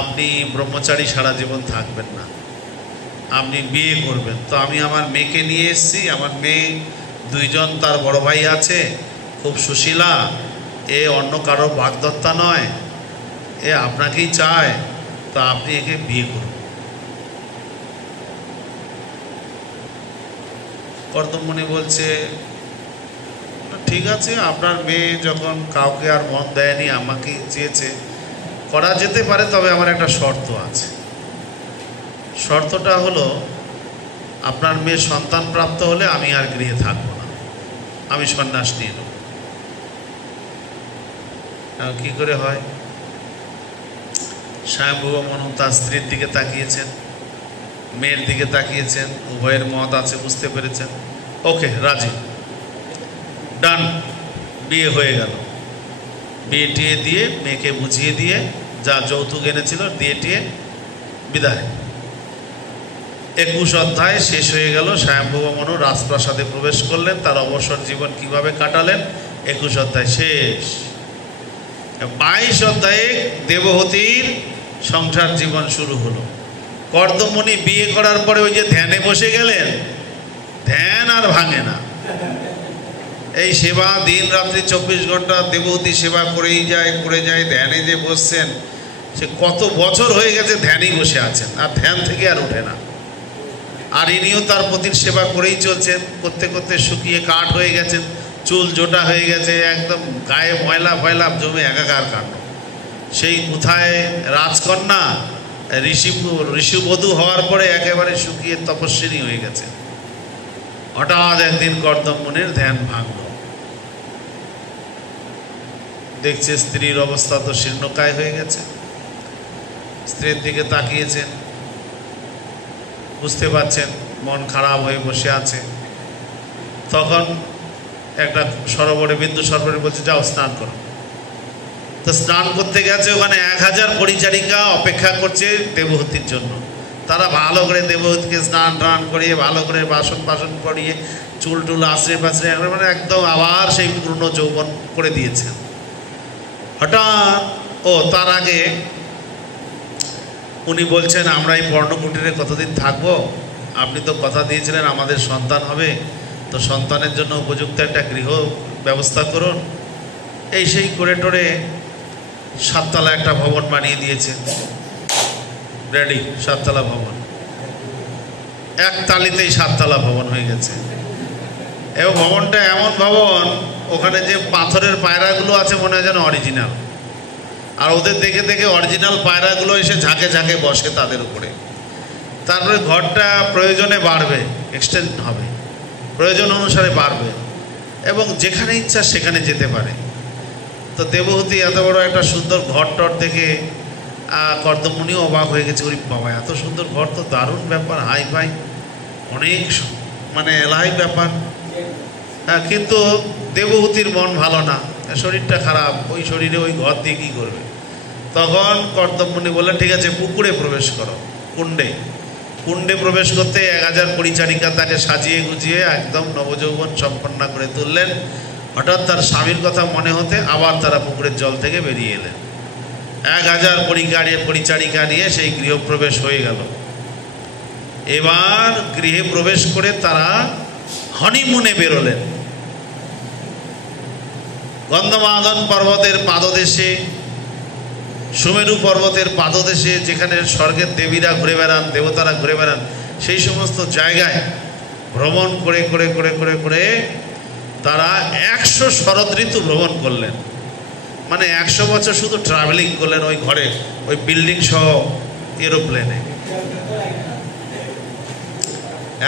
আপনি ব্রহ্মচারী সারা জীবন থাকবেন না, আপনি বিয়ে করবেন। তো আমি আমার মেয়েকে নিয়ে এসেছি, আমার মেয়ে দুইজন, তার বড় ভাই আছে, খুব সুশীলা, এ অন্য কারো বাগদত্তা নয়, এ আপনাকেই চায়, তা আপনি একে বিয়ে করুন। কর্দম মুনি বলছে ঠিক আছে, আপনার মেয়ে যখন কাউকে আর মন দেয়নি, আমাকে চেয়েছে, করা যেতে পারে, তবে আমার একটা শর্ত আছে। শর্তটা হলো আপনার মেয়ে সন্তান প্রাপ্ত হলে আমি আর গৃহে থাকবো না, আমি সন্ন্যাস নিয়ে নেব। কি করে হয়? স্বয়ম্ভব মনু তার স্ত্রীর দিকে তাকিয়েছেন, মেয়ের দিকে তাকিয়েছেন, উভয়ের মত আছে, বুঝতে পেরেছেন, ওকে রাজি, ডান, বিয়ে হয়ে গেল। বিয়ে টিয়ে দিয়ে মেয়েকে বুঝিয়ে দিয়ে যা যৌতুক এনেছিল দিয়ে টিয়ে বিদায়। 21 অধ্যায় শেষ হয়ে গেল। স্বয়ম্ভব মনু রাজপ্রাসাদে প্রবেশ করলেন, তার অবসর জীবন কিভাবে কাটালেন 21 অধ্যায় শেষ। 22 অধ্যায়ে দেবহূতির সংসার জীবন শুরু হলো। কর্দম মুনি বিয়ে করার পরে ওই যে ধ্যানে বসে গেলেন, ধ্যান আর ভাঙে না। এই সেবা দিন রাত্রি 24 ঘন্টা দেবহূতি সেবা করেই যায়, করে যায়। ধ্যানে যে বসছেন, সে কত বছর হয়ে গেছে ধ্যানেই বসে আছেন, আর ধ্যান থেকে আর ওঠে না। আর ইনিও তার পতির সেবা করেই চলছেন, করতে করতে শুকিয়ে কাঠ হয়ে গেছেন, চুল জোটা হয়ে গেছে, একদম গায়ে ময়লা ফয়লা জমে একাকার কাণ্ড। সেই কোথায় রাজকন্যা ঋষিবধূ হওয়ার পরে একেবারে শুকিয়ে তপস্বিনী হয়ে গেছে। হঠাৎ একদিন কর্দম মুনির ধ্যান ভাঙল, দেখছে স্ত্রীর অবস্থা তো শীর্ণকায় হয়ে গেছে। স্ত্রীর দিকে তাকিয়েছেন, বুঝতে পারছেন মন খারাপ হয়ে বসে আছে। তখন একটা সরোবরে, বিন্দু সরোবরে, বলছে যাও স্নান করো। তো স্নান করতে গেছে, ওখানে 1000 পরিচারিকা অপেক্ষা করছে দেবহূতির জন্য। তারা ভালো করে দেবহূতিকে স্নান টান করিয়ে, ভালো করে বাসন করিয়ে, চুল টুল আশ্রে পাশরে মানে একদম আবার সেই পূর্ণ যৌবন করে দিয়েছেন। হঠাৎ তার আগে উনি বলছেন, আমরা এই পর্ণকুটিরে কতদিন থাকবো? আপনি তো কথা দিয়েছিলেন আমাদের সন্তান হবে, তো সন্তানের জন্য উপযুক্ত একটা গৃহ ব্যবস্থা করুন। এই সেই করে টোরে 7 তলা একটা ভবন বানিয়ে দিয়েছে, রেডি 7 তলা ভবন। এক তালিতেই 7 তলা ভবন হয়ে গেছে। এবং ভবনটা এমন ভবন, ওখানে যে পাথরের পায়রাগুলো আছে মনে হয় যেন অরিজিনাল, আর ওদের দেখে দেখে অরিজিনাল পায়রাগুলো এসে ঝাঁকে ঝাঁকে বসে তাদের উপরে। তারপরে ঘরটা প্রয়োজনে বাড়বে, এক্সটেন্ড হবে, প্রয়োজন অনুসারে বাড়বে, এবং যেখানে ইচ্ছা সেখানে যেতে পারে। তো দেবহূতি এত বড় একটা সুন্দর ঘর টর দেখে কর্দমমণিও অবাক হয়ে গেছে। ওই বাবা, এত সুন্দর ঘর তো দারুণ ব্যাপার, হাই ফাই, অনেক মানে এলাই ব্যাপার। হ্যাঁ, কিন্তু দেবহূতির মন ভালো না, শরীরটা খারাপ, ওই শরীরে ওই ঘর দিয়ে কী করবে। তখন কর্দমমণি বললেন, ঠিক আছে পুকুরে প্রবেশ করো, কুণ্ডে প্রবেশ করতে 1000 পরিচারিকা তাকে সাজিয়ে গুজিয়ে একদম নবযৌবন সম্পন্ন করে তুললেন। হঠাৎ তার স্বামীর কথা মনে হতে আবার তারা পুকুরের জল থেকে বেরিয়ে এলেন। 1000 পরিচারিকা নিয়ে সেই গৃহপ্রবেশ হয়ে গেল। এবার গৃহে প্রবেশ করে তারা হনিমুনে বেরোলেন। গন্ধমাদন পর্বতের পাদদেশে, সুমেরু পর্বতের পাদদেশে, যেখানে স্বর্গের দেবীরা ঘুরে বেড়ান, দেবতারা ঘুরে বেড়ান, সেই সমস্ত জায়গায় ভ্রমণ করে করে করে করে করে তারা 100 শরৎ ঋতু ভ্রমণ করলেন। মানে 100 বছর শুধু ট্রাভেলিং করলেন ওই ঘরে, ওই বিল্ডিং সহ এরোপ্লেনে।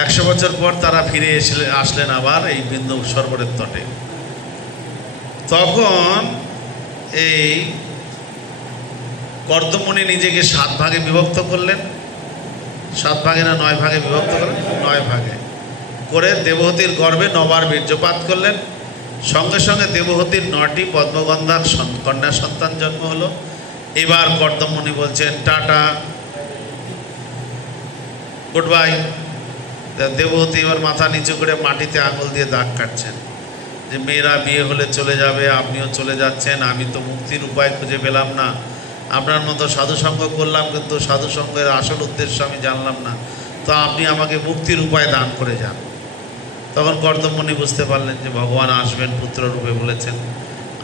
100 বছর পর তারা ফিরে আসলেন আবার এই বিন্দু সরোবরের তটে। তখন এই কর্দমমণি নিজেকে 7 ভাগে বিভক্ত করলেন। 7 ভাগে না 9 ভাগে বিভক্ত করলেন, 9 ভাগে করে দেবহূতির গর্ভে 9 বার বীর্যপাত করলেন। সঙ্গে সঙ্গে দেবহূতির 9টি পদ্মগন্ধা কন্যা সন্তান জন্ম হলো। এবার কর্দমমণি বলছেন টাটা, গুড বাই। দেবহূতি এবার মাথা নিচু করে মাটিতে আঙুল দিয়ে দাগ কাটছেন যে মেয়েরা বিয়ে হলে চলে যাবে, আপনিও চলে যাচ্ছেন, আমি তো মুক্তির উপায় খুঁজে পেলাম না, আপনার মতো সাধুসঙ্গ করলাম কিন্তু সাধুসঙ্গের আসল উদ্দেশ্য আমি জানলাম না, তো আপনি আমাকে মুক্তির উপায় দান করে যান। তখন কর্দমমণি বুঝতে পারলেন যে ভগবান আসবেন পুত্র রূপে বলেছেন।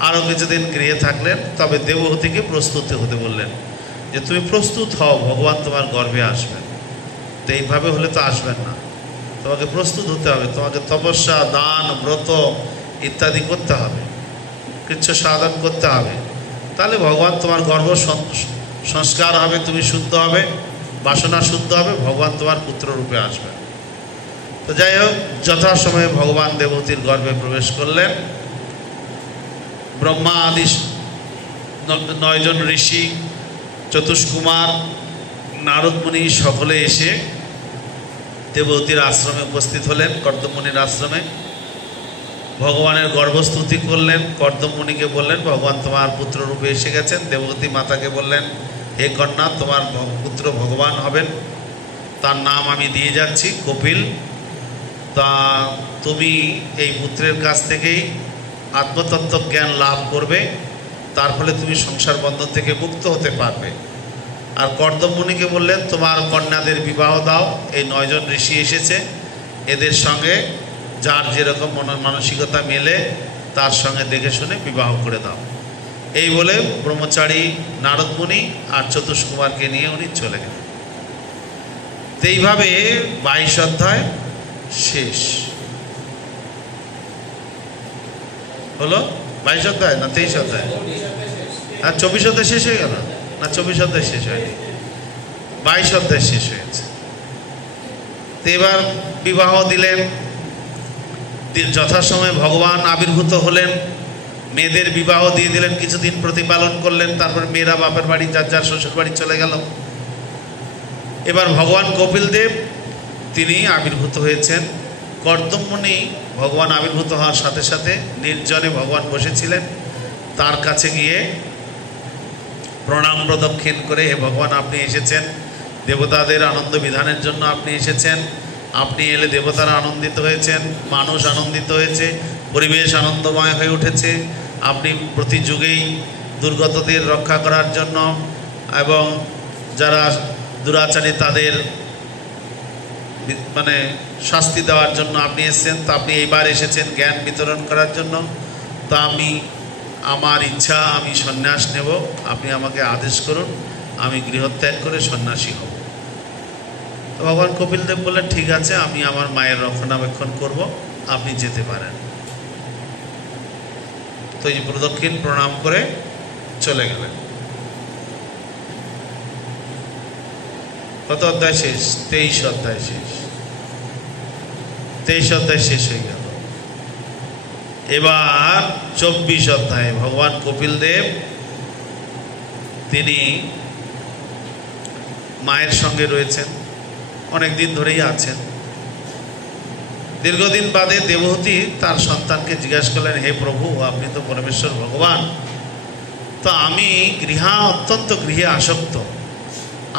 আরও কিছুদিন গৃহে থাকলেন, তবে দেবহূতিকে প্রস্তুত হতে বললেন যে তুমি প্রস্তুত হও, ভগবান তোমার গর্ভে আসবেন। তো এইভাবে হলে তো আসবেন না, তোমাকে প্রস্তুত হতে হবে, তোমাকে তপস্যা, দান, ব্রত ইত্যাদি করতে হবে, কৃচ্ছ সাধন করতে হবে, তাহলে ভগবান তোমার গর্ভ সংস্কার হবে, তুমি শুদ্ধ হবে, বাসনা শুদ্ধ হবে, ভগবান তোমার পুত্র রূপে আসবে। তো যাই হোক, যথাসময়ে ভগবান দেবহূতির গর্ভে প্রবেশ করলেন। ব্রহ্মা আদি 9 জন ঋষি, চতুষ্কুমার, নারদ মুনি সকলে এসে দেবহূতির আশ্রমে উপস্থিত হলেন। কর্দমমণির আশ্রমে ভগবানের গর্ভস্তুতি করলেন। কর্দমমণিকে বললেন ভগবান তোমার পুত্র রূপে এসে গেছেন। দেবহূতি মাতাকে বললেন হে কন্যা, তোমার পুত্র ভগবান হবেন, তার নাম আমি দিয়ে যাচ্ছি কপিল। তা তুমি এই পুত্রের কাছ থেকেই আত্মতত্ত্ব জ্ঞান লাভ করবে, তার ফলে তুমি সংসার বন্ধন থেকে মুক্ত হতে পারবে। আর কর্দমমণিকে বললেন তোমার কন্যাদের বিবাহ দাও, এই 9 জন ঋষি এসেছে, এদের সঙ্গে যার যেরকম মানসিকতা মেলে তার সঙ্গে দেখে শুনে বিবাহ করে দাও। এই বলে ব্রহ্মচারী নারদ মুনি আর চতুষ্কুমারকে নিয়ে উনি চলে গেলেন। তো এইভাবে 22 অধ্যায় শেষ হলো। 22 অধ্যায় না 23 অধ্যায়? আর 24 অধ্যায় শেষ হয়ে গেল না? 24 অধ্যায় শেষ হয়নি, 22 অধ্যায় শেষ হয়েছে। তো এবার বিবাহ দিলেন, যথাসময়ে ভগবান আবির্ভূত হলেন, মেয়েদের বিবাহ দিয়ে দিলেন, কিছুদিন প্রতিপালন করলেন, তারপর মেয়েরা বাপের বাড়ি যার যার শ্বশুর বাড়ি চলে গেল। এবার ভগবান কপিল দেব তিনি আবির্ভূত হয়েছেন। কর্দমমণি ভগবান আবির্ভূত হওয়ার সাথে সাথে নির্জনে ভগবান বসেছিলেন। তার কাছে গিয়ে প্রণাম প্রদক্ষিণ করে, হে ভগবান, আপনি এসেছেন দেবতাদের আনন্দ বিধানের জন্য, আপনি এসেছেন, আপনি এলে দেবতারা আনন্দিত হয়েছেন, মানুষ আনন্দিত হয়েছে, পরিবেশ আনন্দময় হয়ে উঠেছে, আপনি প্রতি যুগেই দুর্গতদের রক্ষা করার জন্য এবং যারা দুরাচারী তাদের মানে শাস্তি দেওয়ার জন্য আপনি এসেছেন। তো আপনি এইবার এসেছেন জ্ঞান বিতরণ করার জন্য। তো আমার ইচ্ছা, আমি সন্ন্যাস নেব, আপনি আমাকে আদেশ করুন, আমি গৃহত্যাগ করে সন্ন্যাসী হব। তো ভগবান কপিলদেব বললেন, ঠিক আছে, আমি আমার মায়ের রক্ষণাবেক্ষণ করব, আপনি যেতে পারেন। তো এই প্রদক্ষিণ প্রণাম করে চলে গেলেন। কত অধ্যায় শেষ? 23 অধ্যায় শেষ। 23 অধ্যায় শেষ হয়ে গেল। এবার 24 অধ্যায়ে ভগবান কপিলদেব তিনি মায়ের সঙ্গে রয়েছেন, অনেক দিন ধরেই আছেন। দীর্ঘদিন বাদে দেবহূতি তার সন্তানকে জিজ্ঞাসা করলেন, হে প্রভু, আপনি তো পরমেশ্বর ভগবান, তো আমি অত্যন্ত গৃহে আসক্ত,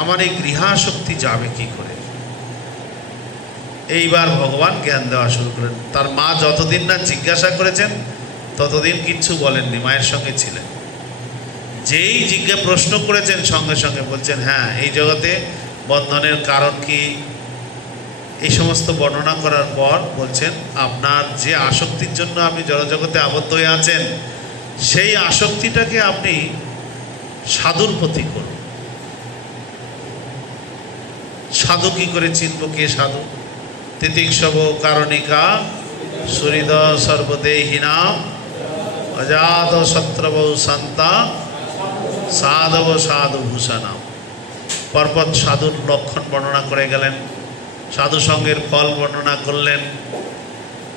আমার এই গৃহাসক্তি যাবে কি করে? এইবার ভগবান জ্ঞান দেওয়া শুরু করেন। তার মা যতদিন না জিজ্ঞাসা করেছেন ততদিন কিচ্ছু বলেননি, মায়ের সঙ্গে ছিলেন। যেই প্রশ্ন করেছেন সঙ্গে সঙ্গে বলছেন, হ্যাঁ, এই জগতে বন্ধনের কারণ কি, এই সমস্ত বর্ণনা করার পর বলছেন, আপনার যে আসক্তির জন্য আপনি জড়জগতে আবদ্ধ হয়ে আছেন, সেই আসক্তিটাকে আপনি সাধুর প্রতি করুন। সাধু কি করে চিনব কে সাধু? তিতিক্ষব কারণিকা সুহৃদ সর্বদেহিনাম অজাত শত্রব শান্তা সাধব সাধু ভূষণাম। পরপর সাধুর লক্ষণ বর্ণনা করে গেলেন, সাধু সঙ্গের ফল বর্ণনা করলেন,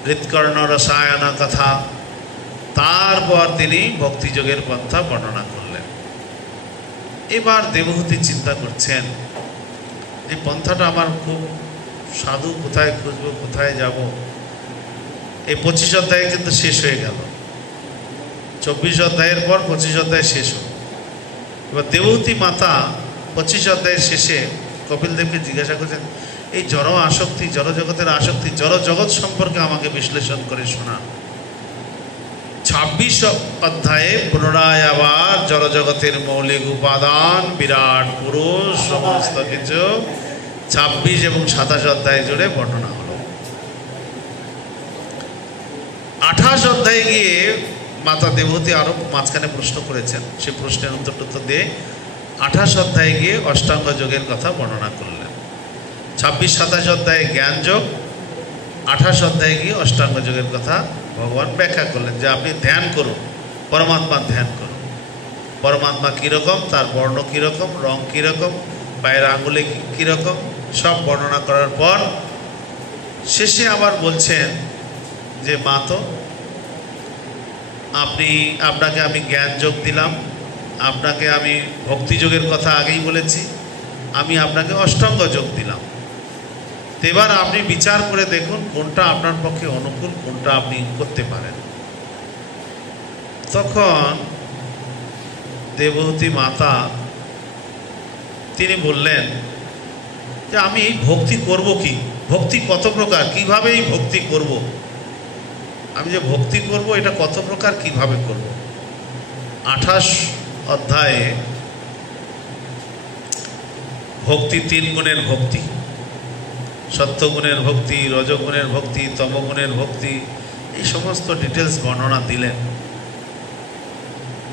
হৃৎকর্ণ রসায়ন কথা। তারপর তিনি ভক্তিযোগের পন্থা বর্ণনা করলেন। এবার দেবহূতি চিন্তা করছেন, এই পন্থাটা আমার খুব, সাধু কোথায় খুঁজবো, কোথায় যাব? এই 25 অধ্যায় কিন্তু শেষ হয়ে গেল। 24 অধ্যায়ের পর 25 অধ্যায় শেষ হল। এবার দেবহূতি মাতা 25 অধ্যায়ের শেষে কপিলদেবকে জিজ্ঞাসা করছেন, এই জড় আসক্তি, জড়জগতের আসক্তি, জড়জগৎ সম্পর্কে আমাকে বিশ্লেষণ করে শোনান। 26 অধ্যায়ে পুনরায় আবার জড়জগতের মৌলিক উপাদান, বিরাট পুরুষ, সমস্ত কিছু 26 এবং 27 অধ্যায় জুড়ে বর্ণনা হলো। 28 অধ্যায়ে গিয়ে মাতা দেবহূতি আরো মাঝখানে প্রশ্ন করেছেন, সেই প্রশ্নের উত্তর দিয়ে 28 অধ্যায়ে গিয়ে অষ্টাঙ্গ যোগের কথা বর্ণনা করলেন। 26-27 অধ্যায়ে জ্ঞান যোগ, 28 অধ্যায়ে গিয়ে অষ্টাঙ্গ যোগের কথা ভগবান ব্যাখ্যা করলেন, যে আপনি ধ্যান করুন, পরমাত্মার ধ্যান করুন। পরমাত্মা কীরকম, তার বর্ণ কীরকম, রং কীরকম, পায়ের আঙুলে কীরকম, সব বর্ণনা করার পর শেষে আবার বলছেন যে মা, তো আপনাকে আমি জ্ঞান যোগ দিলাম, আপনাকে আমি ভক্তিযোগের কথা আগেই বলেছি, আমি আপনাকে অষ্টাঙ্গ যোগ দিলাম। এবার আপনি বিচার করে দেখুন কোনটা আপনার পক্ষে অনুকূল, কোনটা আপনি করতে পারেন। তখন দেবহূতি মাতা তিনি বললেন যে আমি ভক্তি করব কি, ভক্তি কত প্রকার, কিভাবে এই ভক্তি করব, আমি যে ভক্তি করব এটা কত প্রকার, কিভাবে করব। 28 অধ্যায়ে ভক্তি 3 গুণের ভক্তি, সত্যগুণের ভক্তি, রজগুণের ভক্তি, তমগুণের ভক্তি, এই সমস্ত ডিটেলস বর্ণনা দিলেন।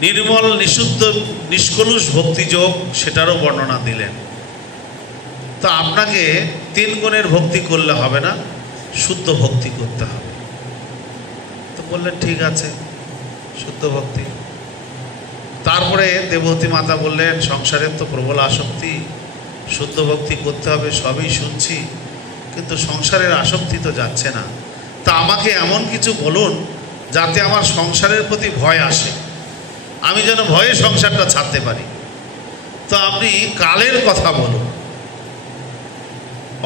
নির্মল নিশুদ্ধ নিষ্কলুষ ভক্তিযোগ, সেটারও বর্ণনা দিলেন। তো আপনাকে 3 গুণের ভক্তি করলে হবে না, শুদ্ধ ভক্তি করতে হবে। তো বললেন ঠিক আছে, শুদ্ধ ভক্তি। তারপরে দেবহূতি মাতা বললেন, সংসারের তো প্রবল আসক্তি, শুদ্ধ ভক্তি করতে হবে, সবই শুনছি, কিন্তু সংসারের আসক্তি তো যাচ্ছে না। তা আমাকে এমন কিছু বলুন যাতে আমার সংসারের প্রতি ভয় আসে, আমি যেন ভয়ে সংসারটা ছাড়তে পারি। তো আপনি কালের কথা বলুন,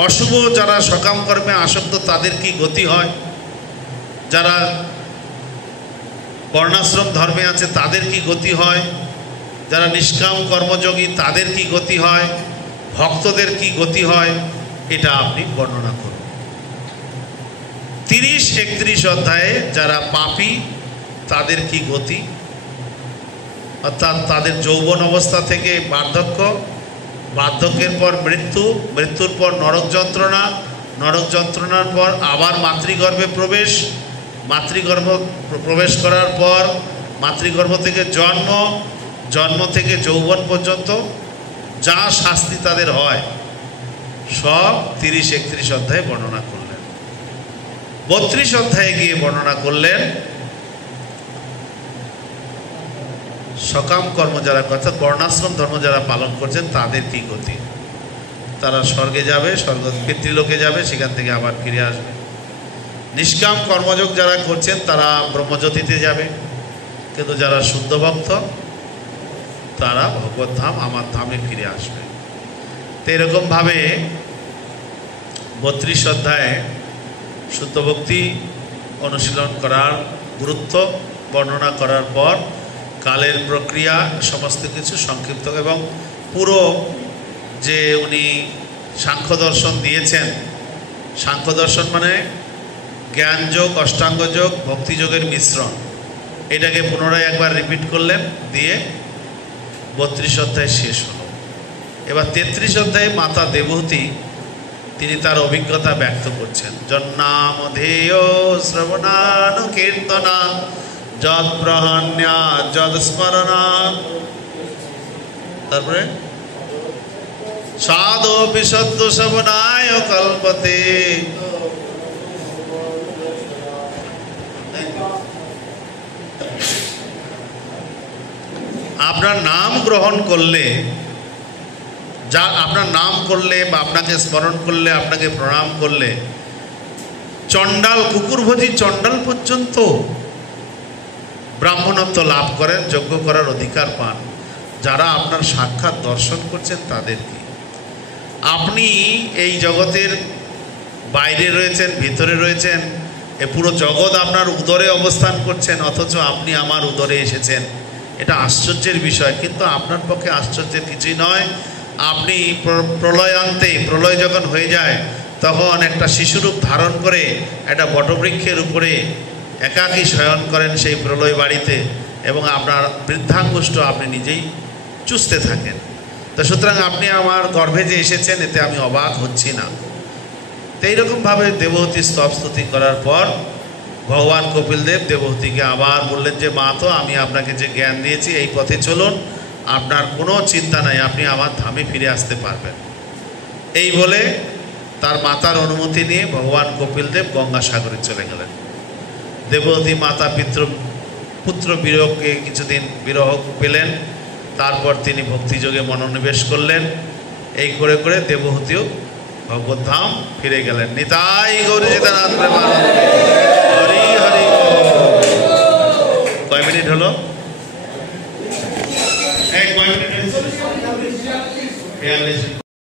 অশুভ যারা সকাম কর্মে আসক্ত তাদের কি গতি হয়, যারা বর্ণাশ্রম ধর্মে আছে তাদের কি গতি হয়, যারা নিষ্কাম কর্মযোগী তাদের কি গতি হয়, ভক্তদের কি গতি হয়, এটা আপনি বর্ণনা করুন। 30-31 অধ্যায়ে যারা পাপী তাদের কি গতি, অর্থাৎ তাদের যৌবন অবস্থা থেকে বার্ধক্য, বার্ধক্যের পর মৃত্যু, মৃত্যুর পর নরক যন্ত্রণা, নরক যন্ত্রণার পর আবার মাতৃগর্ভে প্রবেশ, মাতৃগর্ভ প্রবেশ করার পর মাতৃগর্ভ থেকে জন্ম, জন্ম থেকে যৌবন পর্যন্ত যা শাস্তি তাদের হয় সব 30-31 অধ্যায়ে বর্ণনা করলেন। 32 অধ্যায়ে গিয়ে বর্ণনা করলেন সকাম কর্ম যারা, অর্থাৎ বর্ণাশ্রম ধর্ম যারা পালন করছেন তাদের কি গতি। তারা স্বর্গে যাবে, স্বর্গ পিতৃলোকে যাবে, সেখান থেকে আবার ফিরে আসবে। নিষ্কাম কর্মযোগ যারা করছেন তারা ব্রহ্মজ্যোতিতে যাবে, কিন্তু যারা শুদ্ধ ভক্ত তারা ভগবত ধাম আমার ধামে ফিরে আসবে। তো এরকমভাবে 32 অধ্যায়ে শুদ্ধ ভক্তি অনুশীলন করার গুরুত্ব বর্ণনা করার পর কালের প্রক্রিয়া সমস্ত কিছু সংক্ষিপ্ত এবং পুরো যে উনি সাংখ্য দর্শন দিয়েছেন, সাংখ্য দর্শন মানে জ্ঞানযোগ, অষ্টাঙ্গযোগ, ভক্তিযোগের মিশ্রণ, এটাকে পুনরায় একবার রিপিট করলেন, দিয়ে 32 অধ্যায় শেষ হলো। এবার 33 অধ্যায়ে মাতা দেবহূতি তিনি তার অভিজ্ঞতা ব্যক্ত করছেন। জন্নামধেয় শ্রবণানুকীর্তনা যদ ব্রহণ্যা যদ স্মরণা, তারপরে সাধোপি সদ্য শ্রবণায় কল্পতে। আপনার নাম গ্রহণ করলে, যা আপনার নাম করলে বা আপনাকে স্মরণ করলে, আপনাকে প্রণাম করলে চণ্ডাল, কুকুরভোজী চণ্ডাল পর্যন্ত ব্রাহ্মণত্ব লাভ করেন, যজ্ঞ করার অধিকার পান। যারা আপনার সাক্ষাৎ দর্শন করছেন তাদের কি? আপনি এই জগতের বাইরে রয়েছেন, ভিতরে রয়েছেন, এ পুরো জগৎ আপনার উদরে অবস্থান করছেন, অথচ আপনি আমার উদরে এসেছেন। এটা আশ্চর্যের বিষয়, কিন্তু আপনার পক্ষে আশ্চর্যের কিছুই নয়। আপনি প্রলয়ান্তে, প্রলয় যখন হয়ে যায় তখন একটা শিশুরূপ ধারণ করে একটা বটবৃক্ষের উপরে একাকী শয়ন করেন সেই প্রলয় বাড়িতে, এবং আপনার বৃদ্ধাঙ্গুষ্ঠ আপনি নিজেই চুষতে থাকেন। তো সুতরাং আপনি আমার গর্ভে যে এসেছেন এতে আমি অবাক হচ্ছি না। তো এইরকমভাবে দেবহূতি স্তব স্তুতি করার পর ভগবান কপিলদেব দেবহূতিকে আবার বললেন যে মা, তো আমি আপনাকে যে জ্ঞান দিয়েছি এই পথে চলুন, আপনার কোনো চিন্তা নাই, আপনি আমার ধামে ফিরে আসতে পারবেন। এই বলে তার মাতার অনুমতি নিয়ে ভগবান কপিলদেব গঙ্গাসাগরে চলে গেলেন। দেবহূতি মাতা পুত্র বিরহকে কিছুদিন বিরহ পেলেন, তারপর তিনি ভক্তিযোগে মনোনিবেশ করলেন। এই করে করে দেবহূতিও ভগবত ধাম ফিরে গেলেন। নিতাই গৌর সীতানাথ প্রেমানন্দে। হরি হরি। কয় মিনিট হলো? কয় মিনিট?